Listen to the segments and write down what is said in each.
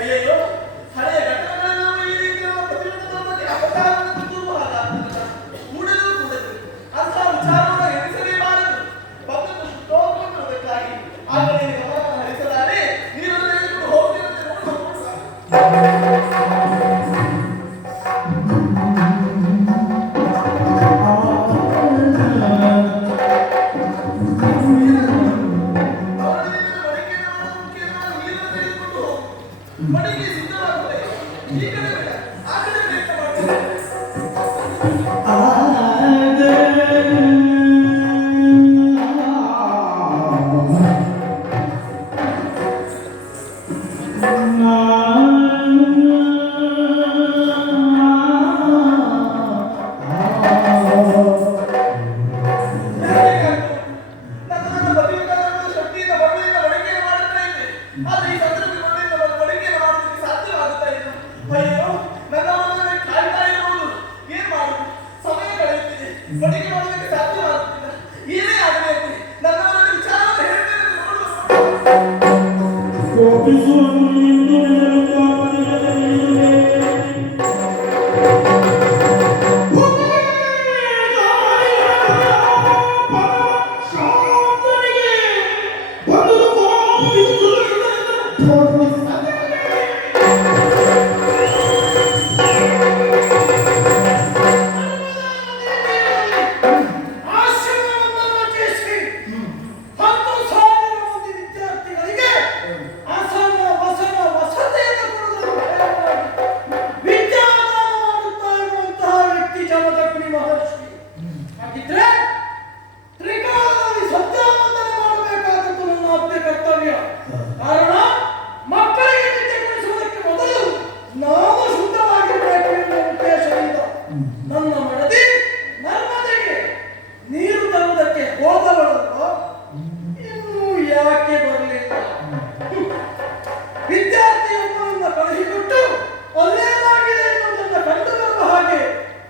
ಅಯ್ಯಯ್ಯೋ, ಹಳೆಯ ಘಟನೆಗಳನ್ನು ಈ ರೀತಿ ನಮ್ಮ ಪ್ರತಿಯೊಂದು ಬಗ್ಗೆ ಅಪಚಾರವನ್ನು ಕುತೂಹಲ ಆಗ್ತದಲ್ಲ. ಕೂಡಲೂ ಕೂಡದು ಅಂಥ ವಿಚಾರವನ್ನು ಎಣಿಸಲೇಬಾರದು. ಭಕ್ತರು ಶುದ್ಧೋಪಕ್ಕಾಗಿ ಆ ಕಡೆ ಗಮನವನ್ನು ಹರಿಸಲಾರೆ ನೀರನ್ನು ತೆಗೆದುಕೊಂಡು ಹೋಗುತ್ತಿರುತ್ತೆ. ಮಡಿಗೆ ಸಿದ್ಧವಾಗುತ್ತೆ. ಈ ಕಡೆ ಬೇಡ, ಆ ಕಡೆ ಪ್ರಯತ್ನ ಮಾಡ್ತೇನೆ. ನನ್ನ ಬದುಕಿನ ಶಕ್ತಿಯಿಂದ ಬಡವೆಯಿಂದ ಬಳಕೆಯನ್ನು ಮಾಡುತ್ತಾ ಇದ್ದೆ. ಆದರೆ ಈ ಸಂದರ್ಭದಲ್ಲಿ ಬಳಕೆಯನ್ನು ಮಾಡೋದಕ್ಕೆ ಸಾಧ್ಯವಾಗುತ್ತಾ ಇಲ್ಲ. ಅಯ್ಯೋ, ನನ್ನ ಮಗನೇ ಕಾಯ್ತಾ ಇರುವುದು. ಏನ್ ಮಾಡುದು? ಸಮಯ ಕಳೆಯುತ್ತಿದೆ. ಬಳಕೆ ಮಾಡೋದಕ್ಕೆ ಸಾಧ್ಯವಾಗುತ್ತಿಲ್ಲ. ಏನೇ ಆಗಬೇಕು ನನ್ನವರಲ್ಲಿ ವಿಚಾರವನ್ನು ಹೇಳ್ತೇನೆ.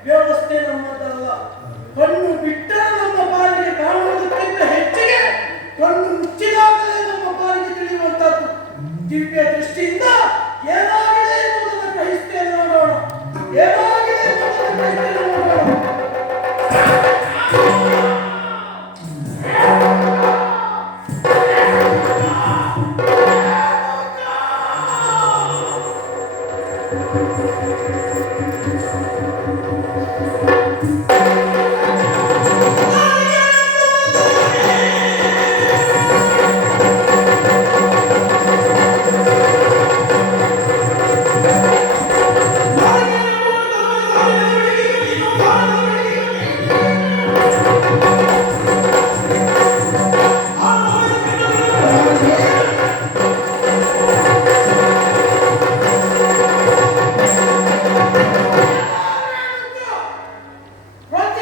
ವ್ಯವಸ್ಥೆ ನಮ್ಮದಲ್ಲ. ಕಣ್ಣು ಬಿಟ್ಟರೆ ನಮ್ಮ ಪಾಲಿಗೆ ಕಾಣುವುದಕ್ಕಿಂತ ಹೆಚ್ಚಿಗೆ ಕಣ್ಣು ಮುಚ್ಚಿದಾಗಲೇ ನಮ್ಮ ಪಾಲಿಗೆ ತಿಳಿಯುವಂತದ್ದು. ದಿವ್ಯ ದೃಷ್ಟಿಯಿಂದ ಏನಾಗಿದೆ ಎನ್ನುವುದನ್ನು ಗ್ರಹಿಸ್ತೇನೆ. ನೋಡೋಣ, ಏನಾಗಿದೆ ಎನ್ನುವುದನ್ನು ಗ್ರಹಿಸ್ತೇನೆ. ನೋಡೋಣ. ಪ್ರತಿ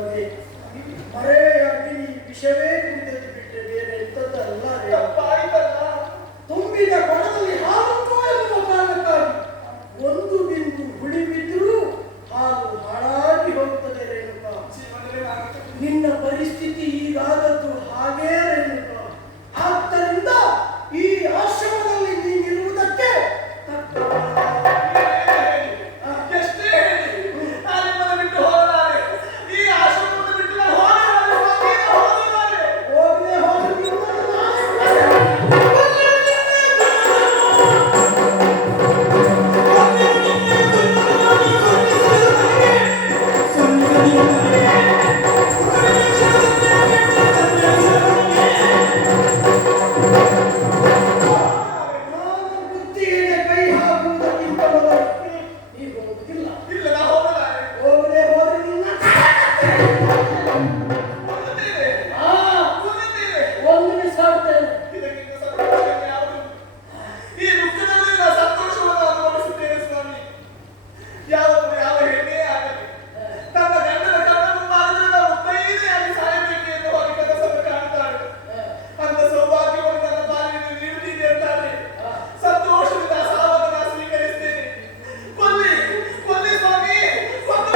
ಅದೇ ಮರೆಯಾಗಿ ನೀ ವಿಷವೇ ಕುಡಿದು ಬಿಟ್ಟರೆ ಬೇರೆ ಎಂಥದ್ದಲ್ಲ ರೇ. ತಪ್ಪಾಯ್ತಲ್ಲ. ತುಂಬಿದ ಕೊಡದಲ್ಲಿ ಹಾಲುಂಟು ಎನ್ನುವ ಕಾರಣಕ್ಕಾಗಿ ಒಂದು ಬಿಂದು ಹುಳಿ ಬಿದ್ದರೂ ಹಾಲು ಹಾಳಾಗಿ ಹೋಗುತ್ತದೆ ರೇಣುಕ. ನಿನ್ನ ಪರಿಸ್ಥಿತಿ ಈಗಾದದ್ದು ಹಾಗೇ ರೇಣುಕ. ಆದ್ದರಿಂದ ಈ ಆಶ್ರಮದಲ್ಲಿ ನೀನಿರುವುದಕ್ಕೆ ಎಷ್ಟೇ ಹೇಳಿ ನಾನು ನಿಮ್ಮನ್ನು ಬಿಟ್ಟು ಹೋಗಲಾರೆ. ಈ ಆಶ್ರಮವನ್ನು ಬಿಟ್ಟು ನಾನು ಹೋಗಲಾರೆ. ಹೋಗದೆ ಹೋಗಿ ಬುದ್ಧಿಗೆ ಕೈ ಹಾಕುವುದಕ್ಕಿಂತ ಮೊದಲು ನೀ ಹೋಗುವುದಿಲ್ಲ. ಇಲ್ಲ, ನಾನು ಹೋಗಲಾರೆ. ಹೋಗದೆ ಹೋದ್ರೆ ನಿನ್ನ ಹೋಗುತ್ತೇನೆ. ಆ ಹೋಗುತ್ತೇನೆ. ಒಂದು ಬಿಸಾಡ್ತೇನೆ. ಇದಕ್ಕಿಂತ ಸಂತೋಷ ಯಾವುದು? ಈ ದುಃಖದಲ್ಲಿ ನಾನು ಸಂತೋಷವನ್ನು ಅನುಭವಿಸುತ್ತೇನೆ ಸ್ವಾಮಿ. ಯಾವತ್ತು ಯಾವ ಹೆಣ್ಣೆ ಆಗಲಿ ತನ್ನ ಗಂಡನ ಕಣ್ಣ ಮುಂಭಾಗದಲ್ಲಿ ನಾನು ಮುತ್ತೈದೆಯಾಗಿ ಸಾಯಬೇಕು ಎಂದು ಹೋಗಿ ಕನಸನ್ನು ಕಾಣುತ್ತಾಳೆ. ಅಂತ ಸೌಭಾಗ್ಯವನ್ನು ನನ್ನ ಪಾಲಿಗೆ ನೀಡುತ್ತೀನಿ ಅಂತಾನೆ ಸಂತೋಷದಿಂದ ಆ ಸಾವನ್ನು ನಾನು ಸ್ವೀಕರಿಸ್ತೇನೆ. ಕೊಲ್ಲಿ ಕೊಲ್ಲಿ ಸ್ವಾಮಿ, ಕೊಂದು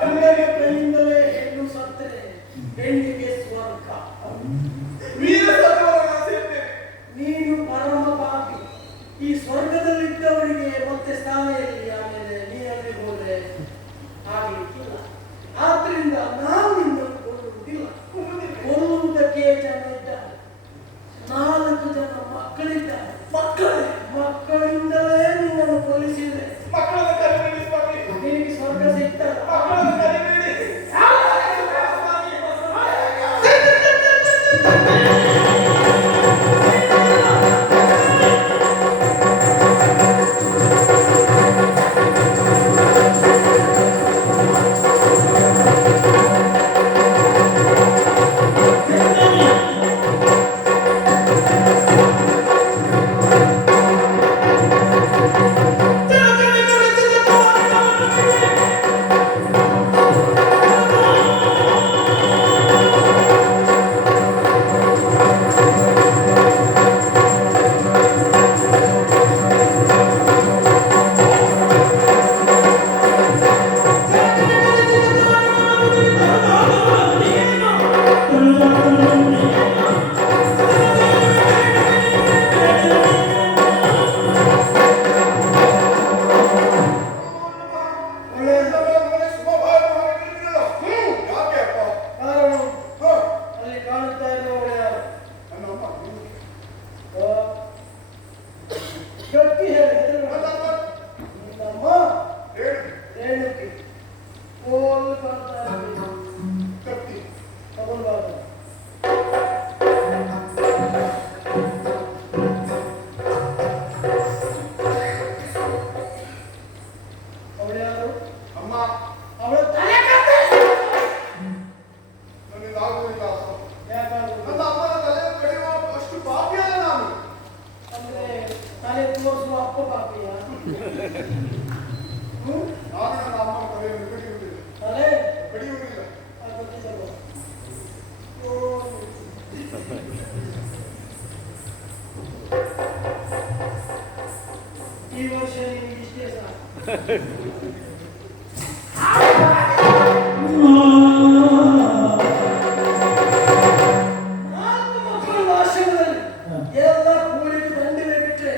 ಗಂಡನ ಕೈಯಿಂದಲೇ ಹೆಣ್ಣು ಸತ್ತರೆ ಹೆಣ್ಣಿಗೆ ಸ್ವರ್ಗ. ವೀರ ಸತ್ಯವನ್ನು ನಾನು ಸೇರ್ತೇನೆ. ನೀನು ಪರಮ ಪಾಪಿ. ಈ ಸ್ವರ್ಗದಲ್ಲಿದ್ದವರಿಗೆ ಮತ್ತೆ ಸ್ಥಾನ ಎಲ್ಲಿ? ಆಮೇಲೆ ನೀನಲ್ಲಿ ಹೋದ್ರೆ ಆಗಲಿಕ್ಕಿಲ್ಲ. ಆದ್ರಿಂದ ನಾವು ನಿನ್ನನ್ನು ಕೊಲ್ಲುವುದಿಲ್ಲ. ಕೊಲ್ಲುವುದಕ್ಕೆ ಜನ ಇದ್ದಾರೆ. 4 ಜನ ಮಕ್ಕಳಿದ್ದಾರೆ. ಮಕ್ಕಳಿಂದಲೇ ನಿನ್ನನ್ನು ಕೊಲ್ಲಿಸಿದ್ರೆ ಮಕ್ಕಳನ್ನು ಕರಿಬೇಡಿ ಸ್ವಾಮಿ. ನಿನಗೆ ಸ್ವರ್ಗ ಸಿಗ್ತದೆ. ಮಕ್ಕಳನ್ನು ಕರಿಬೇಡಿ. ಅಲ್ಲಿ ಕಾಣುತ್ತಾ ಇರುವವಳು ಯಾರು? ಗಟ್ಟಿ ಹೇಳಿ. ನಿನ್ನಮ್ಮ ರೇಣುಕಿ. ಕೋಲ್ ಕಾಣ್ತಾ ಇರಬೇಕು. ತಗೊಳ್ಬಾರ್ದು. ಅವಳು ಯಾರು? ಅಮ್ಮ, ಅವಳ ತಲೆ ಕತ್ತರಿಸಿ. ನನಗೆ ಆಗುವುದಿಲ್ಲ. ಯಾಕಾಗುವುದು? ನನ್ನ ಅಮ್ಮನ ತಲೆ ಕಡಿಯುವ ಅಷ್ಟು ಪಾಪಿಯಲ್ಲ ನಾನು. ಅಂದ್ರೆ ತಲೆ ತೋರಿಸುವ ಅಪ್ಪ ಪಾಪಿಯ? ನಾನು ನನ್ನ ಅಮ್ಮನ ತಲೆಯನ್ನು ಕಡಿಯುವುದಿಲ್ಲ. ತಲೆ ಕಡಿಯುವುದಿಲ್ಲ. ಗೊತ್ತಿಲ್ಲ. ಈ ವರ್ಷ ನಿಮಗೆ ಇಷ್ಟೇ ಸಾಕು. ನಾಲ್ಕು ಮಕ್ಕಳು ಆಶ್ರಮದಲ್ಲಿ ಎಲ್ಲ ಕೂಲಿಗೆ ದಂಡಿಗೆ ಬಿಟ್ರೆ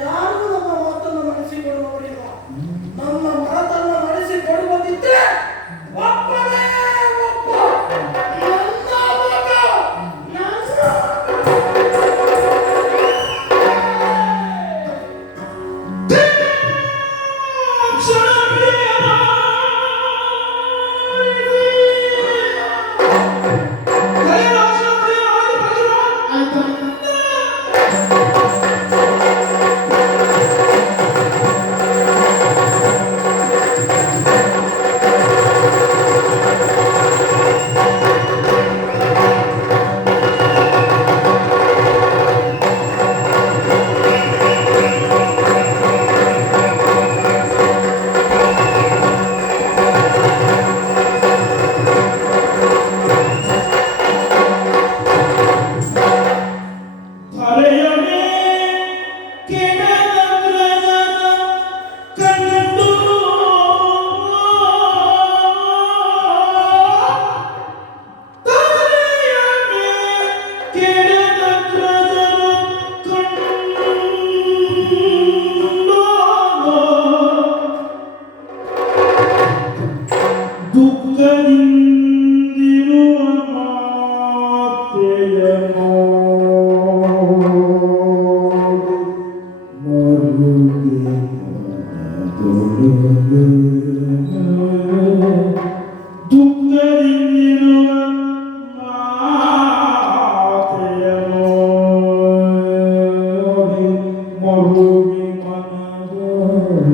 ಯಾರು ನಮ್ಮ ಮಾತನ್ನು ನಡೆಸಿಕೊಡುವವರಿಲ್ಲ. ನಮ್ಮ ಮಾತನ್ನು ನಡೆಸಿಕೊಡುವುದಿದ್ರೆ ಒಬ್ಬನೇ ಒಬ್ಬ ನನ್ನ ಮಗ, ನನ್ನ ದುಃಖದಿಂದಿರುವ ಮಾತೆಯ ನೋಡು ಮರುಗೆ ಮನದೊಳಗೆ ದುಃಖದಿಂದಿರುವ ಮಾತೆಯ ನೋಡಿ ಮರುಗೆ ಮನದೊಳಗೆ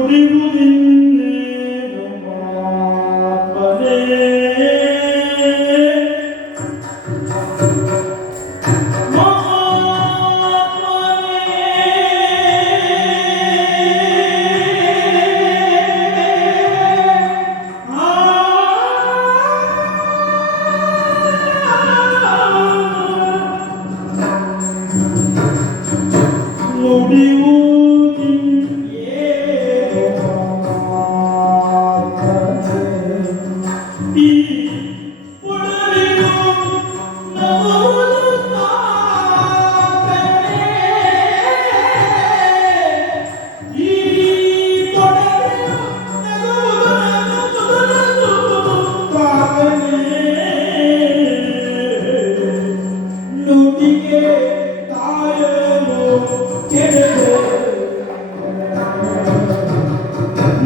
ನುಡಿಯುವುದಿನ್ನೇನು ಮಾತನೇ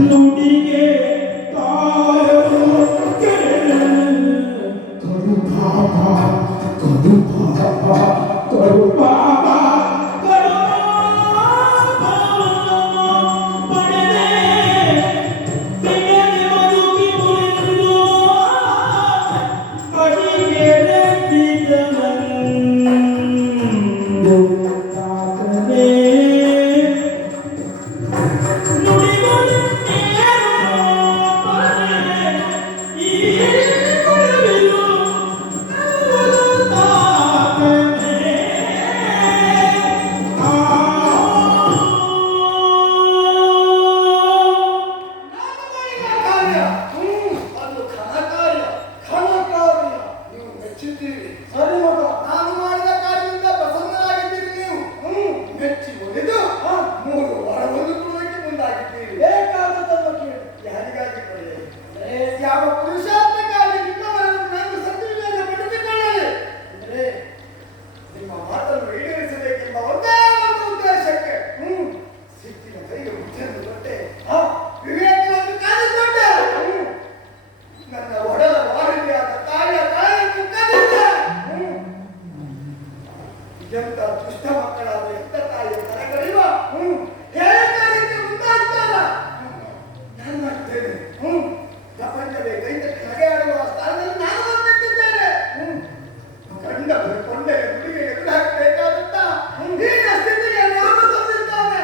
ನುಡಿಗೆ ತಾಯರು ಕರು ಬಾಬಾ ಕರು ಬಾಬಾ ಕರು ಬಾಬಾ ಕರು ಬಡನೆ ಬೆಂಗನೆ ಬದುಕಿ ಮುರಿದು ಅಡಿಗೆ ರಚಿತನಂದು ತಾತನೇ ಕಾರ್ಯ ಅದು ಘನಕಾರ್ಯ ಘನಕಾರ್ಯ ನೀವು ಮೆಚ್ಚುತ್ತೀರಿ ಸರಿ ಮಗ ನಾನು ಮಾಡಿದ ಕಾರ್ಯದಿಂದ ಪ್ರಸನ್ನರಾಗಿದ್ದೀರಿ ನೀವು. ಮೆಚ್ಚಿ ಒಲಿದು 3 ವರವನ್ನು ಕೊಡುವುದಕ್ಕೆ ಮುಂದಾಗಿದ್ದೀರಿ ಬೇಕಾದದನ್ನು ಕೇಳಿ ಯಾರಿಗಾಗಿ ಪಡೆಯಲಿ ಯಾವ ಪುರುಷಾರ್ಥಕ್ಕಾಗಿ ನಿಮ್ಮವರನ್ನು ನಾನು ಸದ್ವಿನಿಯೋಗ ಪಡಿಸಿಕೊಳ್ಳಲಿ. ಅಂದ್ರೆ ನಿಮ್ಮ ಮಾತನ್ನು ಈಡೇರಿಸಬೇಕೆಂಬ ಒಂದೇ ಒಂದು ಉದ್ದೇಶಕ್ಕೆ ಸಿಕ್ಕಿನ ಕೈಗೆ ಬುದ್ಧಿಯನ್ನು ಕೊಟ್ಟೆ ವಿವೇಕವನ್ನು ಕಾಣಿಸಿಕೊಂಡೆ ನನ್ನ ಒಡಲ ವಾರದಿಯಾದ ತಾಯಿಯ ತಾಯಿಯನ್ನು ಕಲಿತೆ ಎಂತ ದುಷ್ಟ ಮಕ್ಕಳಾದ ಎಂತ ತಾಯಿಯ ತಲೆಗಳೆಯುವ ಹೇಳಿಕೆ ಮುಂದಾಗ್ತಾರ ನಾನು ಮಾಡ್ತೇನೆ ಪ್ರಪಂಚವೇ ಕೈ ತಟ್ಟಿ ನಗೆಯಾಡುವ ಸ್ಥಳದಲ್ಲಿ ನಾನು ಬಂದಿದ್ದೇನೆ ಗಂಡವರು ಕೊಂಡೆ ಹುಡುಗಿಗೆ ಎದುರು ಹಾಕಬೇಕಾದಂತ ಈಗ ಸ್ಥಿತಿಗೆ ನಾನು ಬಂದಿದ್ದಾನೆ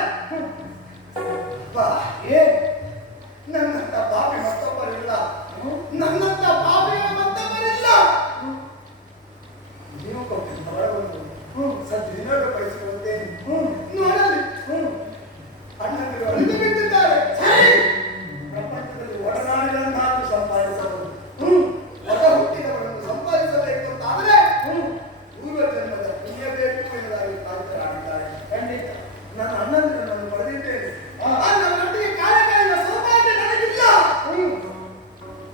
ಏನ್ ನನ್ನಂತ ಪಾಪಿ ಮತ್ತೊಬ್ಬರಿಲ್ಲ ನನ್ನಂತ ಪಾಪಿಯ ಮತ್ತೊಬ್ಬರಿಲ್ಲ ನೀವು ಕೊಟ್ಟಿದ್ದ ವರವನ್ನು ಸದ್ವಿನಿಯೋಗ ಪಡಿಸಿಕೊಳ್ಳುತ್ತೇನೆ ನೋಡಲಿ ಅಣ್ಣಂದಿರು ಅಳಿದು ಬಿಟ್ಟಿದ್ದಾರೆ ಪ್ರಪಂಚದಲ್ಲಿ ಒಡನಾಡಿಗಳನ್ನು ಸಂಪಾದಿಸಬಹುದು ಹೊಸ ಹುಟ್ಟಿದವರನ್ನು ಸಂಪಾದಿಸಬೇಕು ಅಂತಾದರೆ ಪೂರ್ವ ಜನ್ಮದ ಪುಣ್ಯ ಬೇಕು ಎಂಬುದಾಗಿ ಪಾತ್ರರಾಗಿದ್ದಾರೆ ಖಂಡಿತ ನನ್ನ ಅಣ್ಣಂದಿರನ್ನು ಪಡೆದಿದ್ದೇನೆ ನನ್ನೊಟ್ಟಿಗೆ ಕಾರ್ಯಕ್ರಮ ಸೌಭಾಗ್ಯ ನನಗಿಲ್ಲ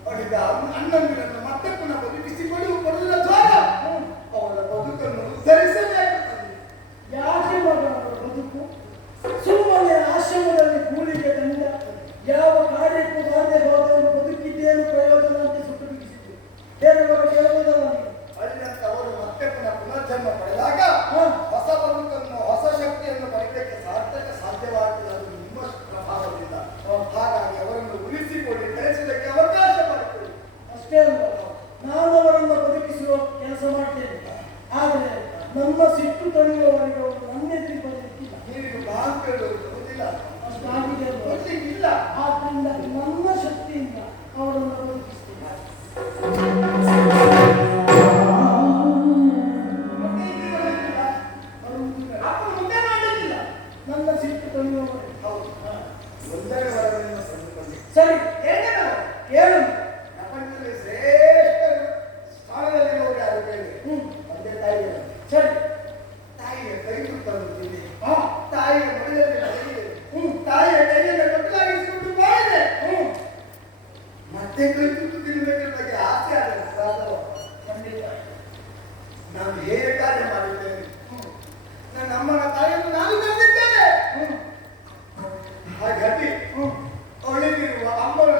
ಹೊಡೆದ ಅಣ್ಣಂದಿರನ್ನು ಮತ್ತೆ ಪುನಃ ಬದುಕಿಸಿಕೊಳ್ಳುವುದರ ದ್ವಾರ ಅವರ ಬದುಕನ್ನು ಉದ್ಧರಿಸಬೇಕು. ಯಾಕೆ ಮಗ ಬದುಕು ಸುಮ್ಮನೆ ಆಶ್ರಮದಲ್ಲಿ ಕೂಲಿಗೆ ತಂದ ಯಾವ ಕಾರ್ಯಕ್ಕೂ ಬಾರದೆ ಹೋದವರು ಬದುಕಿದ್ದೇನು ಪ್ರಯೋಜನ ಅಂತ ಸುಟ್ಟು ಬಿಡಿಸಿದ್ರು ಬೇರೆಯವರು ಕೇಳುವುದಲ್ಲ ಅಲ್ಲಿನಂತ ಅವರು ಮತ್ತೆ ಪುನಃ ಪುನರ್ಜನ್ಮ ಪಡೆದಾಗ ಹೊಸ ಬದುಕನ್ನು ಹೊಸ ಶಕ್ತಿಯನ್ನು ಪಡೆಯಲಿಕ್ಕೆ ಸಾಧ್ಯವಾಗಲಿಲ್ಲ. ಅದು ನಿಮ್ಮ ಪ್ರಭಾವದಿಂದ. ಹಾಗಾಗಿ ಅವರನ್ನು ಉಳಿಸಿಕೊಳ್ಳಿ ಬೆಳೆಸುವುದಕ್ಕೆ ಅವಕಾಶ ಮಾಡಿಕೊಳ್ಳಿ ಅಷ್ಟೇ ಅಲ್ಲ ನಾನು ಅವರನ್ನು ಬದುಕಿಸುವ ಕೆಲಸ ಮಾಡ್ತೇನೆ ಆದರೆ ನಮ್ಮ ಸಿಟ್ಟು ತಡೆಯುವವರಿಗೆ ಅವರು ನನ್ನೆದುರು ಬರಲಿಕ್ಕಿಲ್ಲ. ನೀರಿಗೆ ಬಾಂಕ್ ಗೊತ್ತಿಲ್ಲ ಅಷ್ಟಾಗಿದೆ ಗೊತ್ತಿಲ್ಲ. ಆದ್ರಿಂದ ನನ್ನ ಶಕ್ತಿಯಿಂದ ಅವರನ್ನು ಬದುಕಿಸ್ತೀನಿ. ಮುಂದೆ ಮಾಡಲಿಲ್ಲ ನನ್ನ ಸಿಟ್ಟು ತಡೆಯುವವರಿಗೆ. ಹೌದು ಒಂದೇ ವರಗಳನ್ನು ಸಂದುಕೊಂಡೆ. ಸರಿ ಏನು ಪ್ರಪಂಚದಲ್ಲಿ ಶ್ರೇಷ್ಠ ಸ್ಥಾನದಲ್ಲಿರುವವರು ಯಾರು ಕೇಳಿ ಒಂದೇ ತಾಯಿಯ. ಸರಿ ತಾಯಿಯ ಕೈ ತಂದಿದೆ ತಾಯಿಯ ಮಡಿಯಲ್ಲಿ ಮಲಗಿದೆ ತಾಯಿಯ ಕೈಯನ್ನು ಕಟ್ಟಲಾಗಿಸಿಕೊಂಡು ಮಾಡಿದೆ ಮತ್ತೆ ಕೈ ತುತ್ತು ತಿನ್ನಬೇಕೆಂಬ ಬಗ್ಗೆ ಆಸೆ ಆಗಲ್ಲ. ಖಂಡಿತ ನಾನು ಹೇಗೆ ಕಾರ್ಯ ಮಾಡಿದ್ದೇನೆ. ನನ್ನ ಅಮ್ಮನ ತಾಯಿಯನ್ನು ನಾನು ಕರೆದಿದ್ದೇನೆ. ಹಾಗಾಗಿ ಅವಳಿಗಿರುವ ಅಮ್ಮನ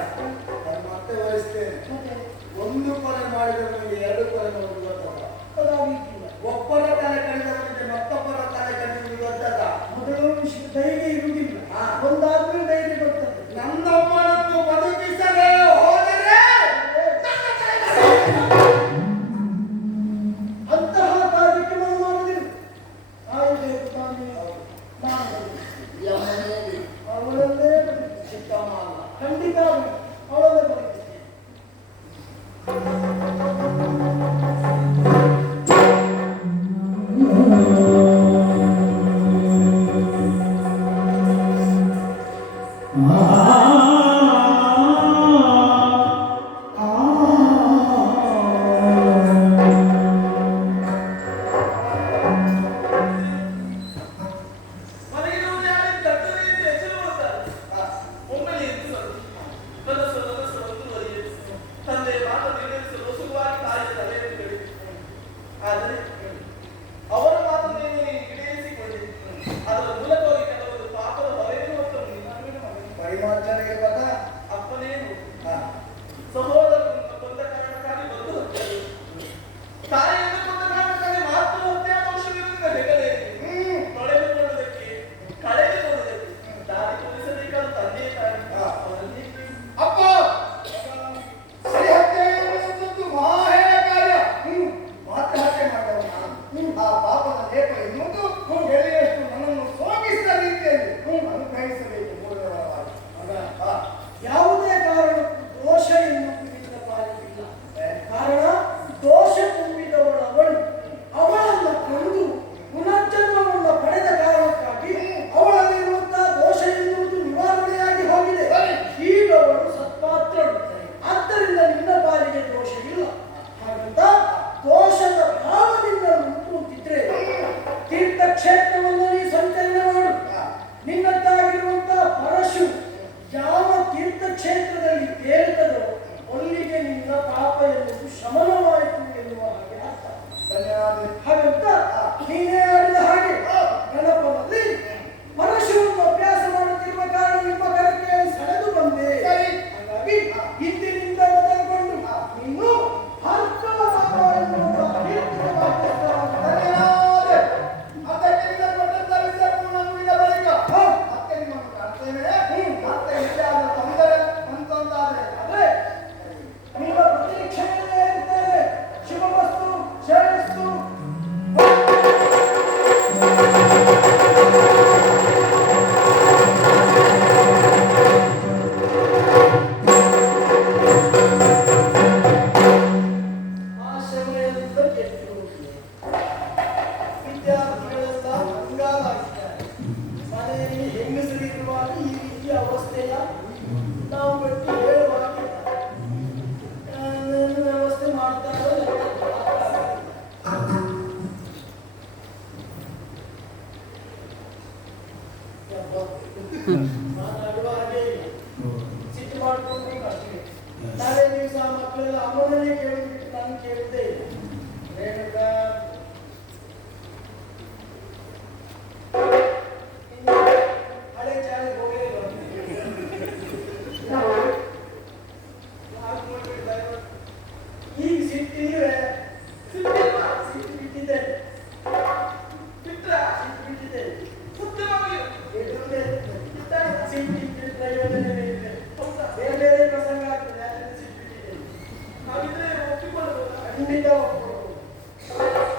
ನಾನು ಮತ್ತೆ ವಹಿಸ್ತೇನೆ. ಮತ್ತೆ ಒಂದು ಕೊಲೆ ಮಾಡಿದವನಿಗೆ ಎರಡು ಕೊಲೆ ಮಾಡುವುದು ಗೊತ್ತಲ್ಲ. ಅದಾಗಿದ್ದಿಲ್ಲ. ಒಬ್ಬರ ತಲೆ ಕಡಿದವನಿಗೆ ಮತ್ತೊಬ್ಬರ ತಲೆ ಕಡಿಯುವುದು ಗೊತ್ತಲ್ಲ. ಮೊದಲು ಧೈರ್ಯ ಇರುವುದಿಲ್ಲ, ಹಾ. ಒಂದಾದ್ಮೇಲೆ ಧೈರ್ಯ ಬರ್ತದೆ. ನನ್ನಮ್ಮನನ್ನು ಬದುಕಿಸದೆ ಹೋದರೆ ಅಂತಹ ಕಾರ್ಯಕ್ರಮ ಮಾಡುವುದಿಲ್ಲ. ಆಯುಧೇಕು ತಾನೇ ನಾನು ಅವಳಲ್ಲೇ ಬದುಕಿಸ್ತೇನೆ. ಚಿಕ್ಕಮ್ಮ ಅಲ್ಲ. ಖಂಡಿತ ಅವಳಲ್ಲೇ ಬದುಕಿಸ್ತೇನೆ. ಮನೆಗಿರುವವರು ಯಾರೇ ತಟ್ಟನೆ ಅಂತ ಎಚ್ಚರ ಮಾಡುತ್ತಾರೆ. ಒಮ್ಮೆಲೆ ಎಬ್ಬಿಸಲು ಕನಸು ಮುಂದುವರಿಯಿತು. ತಂದೆಯ ಮಾತು ನಿರ್ಣಯಿಸಲು ಸುಖವಾಗಿ ತಾಯಿಯ ತಲೆಯನ್ನು ಕಡಿತು. ಆದರೆ ಅವರ ಮಾತನ್ನೇನು ನೀನು ಈಡೇರಿಸಿಕೊಂಡೆ. ಅದರ ಮೂಲಕವಾಗಿ ಕೆಲವೊಂದು ಪಾಪದ ಹೊರೆಯನ್ನು ಹೊತ್ತು ನಿನ್ನ ಪರಿಮಾರ್ಜನೆಗೆ ಪದ ಅಪ್ಪನೇನು ಸಹೋದರನನ್ನು ಕೊಂದ ಕಾರಣಕ್ಕಾಗಿ ಬಂದು ಹತ್ಯೆ. ತಾಯಿಯನ್ನು ಕೊಂದ ಕಾರಣಕ್ಕಾಗಿ ಮಾತೃ ಹತ್ಯೆ ದೋಷವಿರುವುದರಿಂದ ಹೆಗಲೇ ತೊಳೆದುಕೊಳ್ಳುವುದಕ್ಕೆ ಕಳೆದುಕೊಳ್ಳುವುದಕ್ಕೆ ದಾರಿ ತೋರಿಸಬೇಕಾದ ತಂದೆ ತಾಯಿ ಅವರನ್ನೇ ಅಪ್ಪ ಸರಿ ಹತ್ಯೆ ಎನ್ನುವಂಥದ್ದು ಮಹಾಹೇಯ ಕಾರ್ಯ. ಮಾತ್ರ ಹತ್ಯೆ ಮಾಡಿದವ ನಾನು. ಆ ಪಾಪದ ಲೇಪ ಎನ್ನುವುದು ಎಳೆಯಷ್ಟು ನನ್ನನ್ನು ಸೋಗಿಸಿದ ರೀತಿಯಲ್ಲಿ ಅನುಗ್ರಹಿಸಬೇಕು ಮೂಲವಾಗಿ. ಯಾವುದೇ ಕಾರಣಕ್ಕೂ ದೋಷ ಎನ್ನುವುದು ನಿನ್ನ ಪಾಲಿಗಿಲ್ಲ. ಕಾರಣ ದೋಷ ತುಂಬಿದವಳು ಅವಳನ್ನು ಕೊಂದು ಪುನರ್ಜನ್ಮವನ್ನು ಪಡೆದ ಕಾರಣಕ್ಕಾಗಿ ಅವಳಲ್ಲಿರುವಂತಹ ದೋಷ ಎನ್ನುವುದು ನಿವಾರಣೆಯಾಗಿ ಹೋಗಿದೆ. ಈಗ ಅವಳು ಸತ್ಪಾತ್ರಳು. ಆದ್ದರಿಂದ ನಿನ್ನ ಪಾಲಿಗೆ ದೋಷ ಇಲ್ಲ. ಹಾಗಂತ ದೋಷದ ಭಾವದಿಂದ ಉಂಟುಂಟಿದ್ರೆ ತೀರ್ಥಕ್ಷೇತ್ರವನ್ನು ನೀ ಸಂಚಲನೆ ಮಾಡು. ನಿನ್ನದ್ದಾಗಿರುವಂತಹ ಪರಶು ಯಾವ ತೀರ್ಥಕ್ಷೇತ್ರದಲ್ಲಿ ತೇಲ್ತದೋ ಅಲ್ಲಿಗೆ ನಿನ್ನ ಪಾಪ ಎನ್ನುವುದು ಶಮನವಾಯಿತು ಎನ್ನುವ ಹಾಗೆ ಅರ್ಥ. ಧನ್ಯವಾದ. ಹಾಗಂತ ನೀನೇ ಆಡಿದ ಹಾಗೆ ಗಣಪನಲ್ಲಿ ಪರಶುವನ್ನು ಅಭ್ಯಾಸ ಮಾಡುತ್ತಿರುವ ಕಾರಣ ನಿಮ್ಮ ಕರಕ್ಕೆ ಸೆಳೆದು ಬಂದೆ. ಹಾಗಾಗಿ ಇಂದಿನಿಂದ ಮೊದಲುಗೊಂಡು ನೀನು ಹರ್ಕವ ಸಾಗ ಎನ್ನುವಂತಹ ಕೀರ್ತಿಗೆ ಭಾಗ್ಯಸ್ಥರಾದ ಧನ್ಯವಾದ. ಅದಕ್ಕೆ ನಿನ್ನ ಕೊಟ್ಟಂತ ವಿದ್ಯೆಯನ್ನು ನಂಬಿದ ಬಳಿಕ ಮತ್ತೆ ನಿಮ್ಮನ್ನು ಕಾಣ್ತೇನೆ. ಮತ್ತೆ ಹೆಚ್ಚಾದ ತೊಂದರೆ ಬಂತಂತಾದ್ರೆ ಆದ್ರೆ ನಿಮ್ಮ ಪ್ರತೀಕ್ಷೆಯಲ್ಲೇ ಇರ್ತೇವೆ. ಶುಭವಸ್ತು ಶ್ರೇಯಸ್ತು. ಆಶ್ರಮದಿಂದ ಕೆಟ್ಟು ವಿದ್ಯಾರ್ಥಿಗಳೆಲ್ಲ ಕಂಗಾಲಾಗಿದ್ದಾರೆ. ಮನೆಯಲ್ಲಿ ಹೆಂಗಸರಿರುವಾಗ ಈ ರೀತಿಯ ಅವಸ್ಥೆಯ ನಾವು ಬಿಟ್ಟು ಹೇಳುವಾಗ ವ್ಯವಸ್ಥೆ ಮಾಡ್ತಾರೆ. ಮಾತಾಡುವ ಹಾಗೆ ಇಲ್ಲ. ಸಿಟ್ಟು ಮಾಡ್ಕೊಂಡು ಅಷ್ಟೇ. ನಾಳೆ ದಿವಸ ಮಕ್ಕಳೆಲ್ಲ ಅಮ್ಮನನ್ನೇ ಕೇಳಿಬಿಟ್ಟು ನಾನು ಕೇಳಿದ್ದೆ ಇಲ್ಲ. ರೇಣುಕಾ ಇನ್ನು ಹಳೆ ಚಾಲೆ ಹೋಗೇ ಈಗ ಸಿಟ್ಟಿದ್ರೆ ಸಿಟ್ಟು ಬಿಟ್ಟಿದ್ದೇನೆ. ಬಿಟ್ರ ಸಿಟ್ಟು ಬಿಟ್ಟಿದ್ದೇನೆ. ಸತ್ಯವಾಗಿ ಬೇರೆ ಬೇರೆ ಪ್ರಸಂಗ ಆಗ್ತದೆ. ಅದರಿಂದ ಸಿಟ್ಟು ಬಿಟ್ಟಿದ್ದೇನೆ. ಹಾಗಿದ್ರೆ ಒಪ್ಪಿಕೊಳ್ಳಬಹುದು. ಖಂಡಿತ ಒಪ್ಪಿಕೊಳ್ಳಬಹುದು.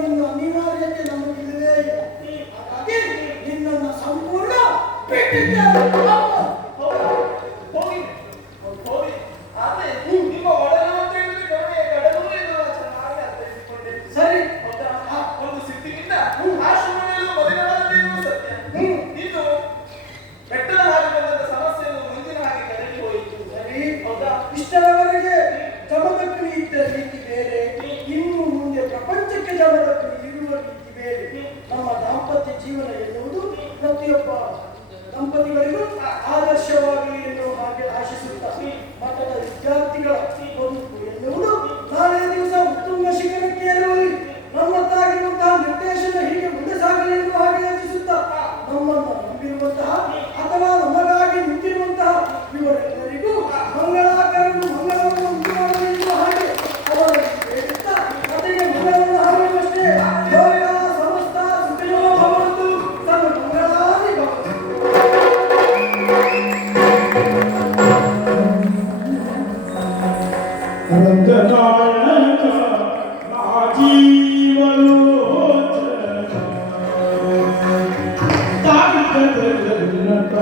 ನಿನ್ನ ಅನಿವಾರ್ಯತೆ ನಮಗಿಲ್ಲವೇ ಇಲ್ಲ. ಹಾಗಾಗಿ ನಿನ್ನನ್ನು ಸಂಪೂರ್ಣ ಬಿಟ್ಟಿದ್ದೇವೆ. ಹೌದಾ? ಹೋಗಿ ಹೋಗಿ. ಆದ್ರೆ ನಿಮ್ಮ ಒಡಲು ಅಂತ ಹೇಳಿದ್ರೆ ಕರುಣೆಯ ಕಡಲು ಎಂದು ನಾನು ಚೆನ್ನಾಗಿ ಅರ್ಥೈಸಿಕೊಂಡೆ. ಸರಿ. ಹೌದಾ? ಒಂದು ಸಿಟ್ಟಿನಿಂದ ಆಶ್ರಮವೆಲ್ಲ ಮಲಿನವಾದದ್ದೇನೋ ಸತ್ಯ. ಇನ್ನು ಬೆಟ್ಟದ ಹಾಗೆ ಬಂದಂತ ಸಮಸ್ಯೆಯನ್ನು ಮುಂದಿನ ಹಾಗೆ ಕರಗಿ ಹೋಯಿತು. ಸರಿ. ಹೌದಾ? ಇಷ್ಟರವರೆಗೆ ಜಮದಗ್ನಿ ಇದ್ದ ರೀತಿ ಬೇರೆ, ಇನ್ನು ಮುಂದೆ ಪ್ರಪಂಚಕ್ಕೆ ಜಮದಗ್ನಿ ಇರುವ ರೀತಿ ಬೇರೆ. ನಮ್ಮ ದಾಂಪತ್ಯ ಜೀವನ ಎನ್ನುವುದು ಪ್ರತಿಯೊಬ್ಬ ದಂಪತಿಗಳಿಗೂ ಆದರ್ಶವಾಗಲಿ ಎನ್ನುವ ಹಾಗೆ ಆಶಿಸುತ್ತಾ ಮಠದ ವಿದ್ಯಾರ್ಥಿಗಳ ಬದುಕು ಎನ್ನುವುದು ನಾಳೆ ದಿವಸ ಉತ್ತುಂಗ ಶಿಖರಕ್ಕೆ ಏರುವಲ್ಲಿ ನಮ್ಮತ್ತಾಗಿರುವಂತಹ ನಿರ್ದೇಶನ ಹೀಗೆ ಮುಂದೆ ಸಾಗಲಿ ಎನ್ನುವ ಹಾಗೆ ಯೋಚಿಸುತ್ತಾ ನಮ್ಮನ್ನು ನಂಬಿರುವಂತಹ ಅಥವಾ ನಮಗಾಗಿ ನಿಂತಿರುವಂತಹ ಇವರೆಲ್ಲರಿಗೂ ಮಂಗಳಾಕರನ್ನು ಮಂಗಳವನ್ನು ಉಂಟು ಮಾಡಲಿ ಎನ್ನುವ ಹಾಗೆ ಅವರಲ್ಲಿ ಬೇಡುತ್ತಾ ಅದಕ್ಕೆ ಮಂಗಳವನ್ನು ಹಾಡುವಷ್ಟೇ. ಯೋಗ ಸಮಸ್ತ ಸುಖಿನೋ ಭವಂತು. ತಮ್ಮ ಮಂಗಳಾದಿ ಭವಂತು. ರಂಗನಾಯಕ ರಾಜೀವಲೋಚನ ತಾಕತನತ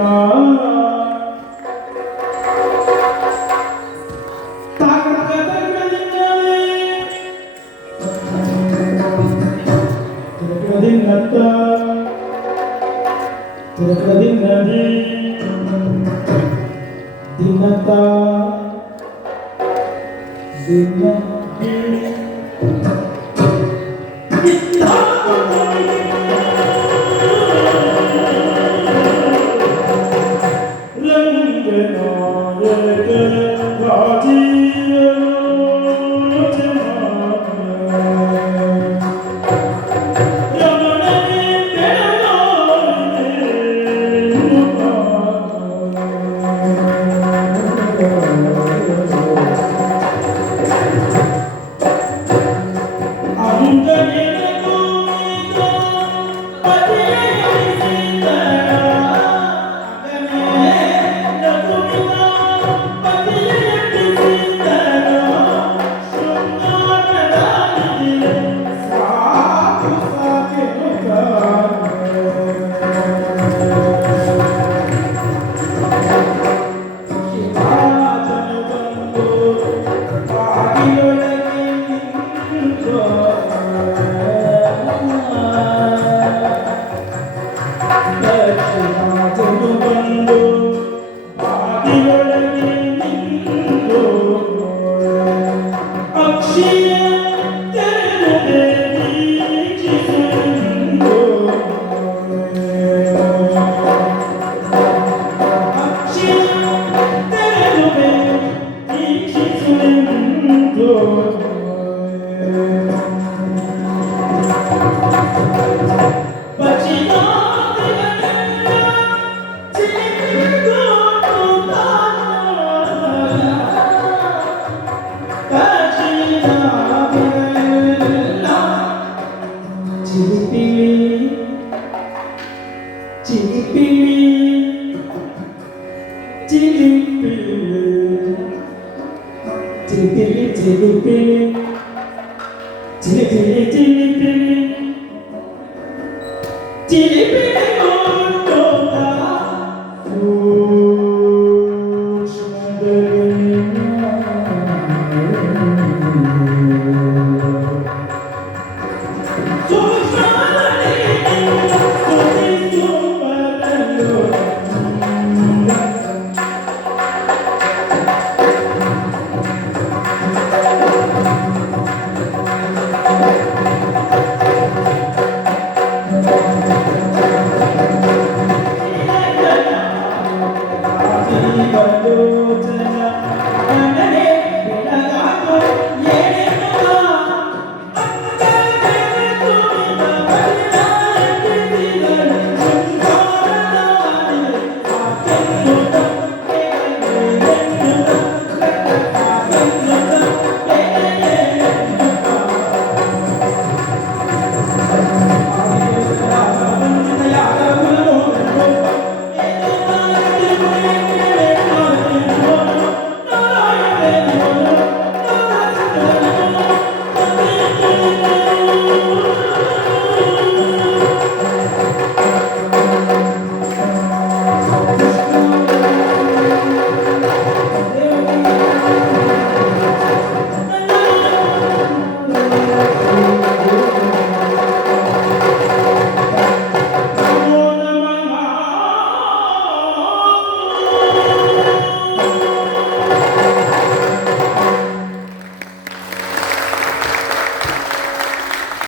ಚಿಲಿಪಿಲಿ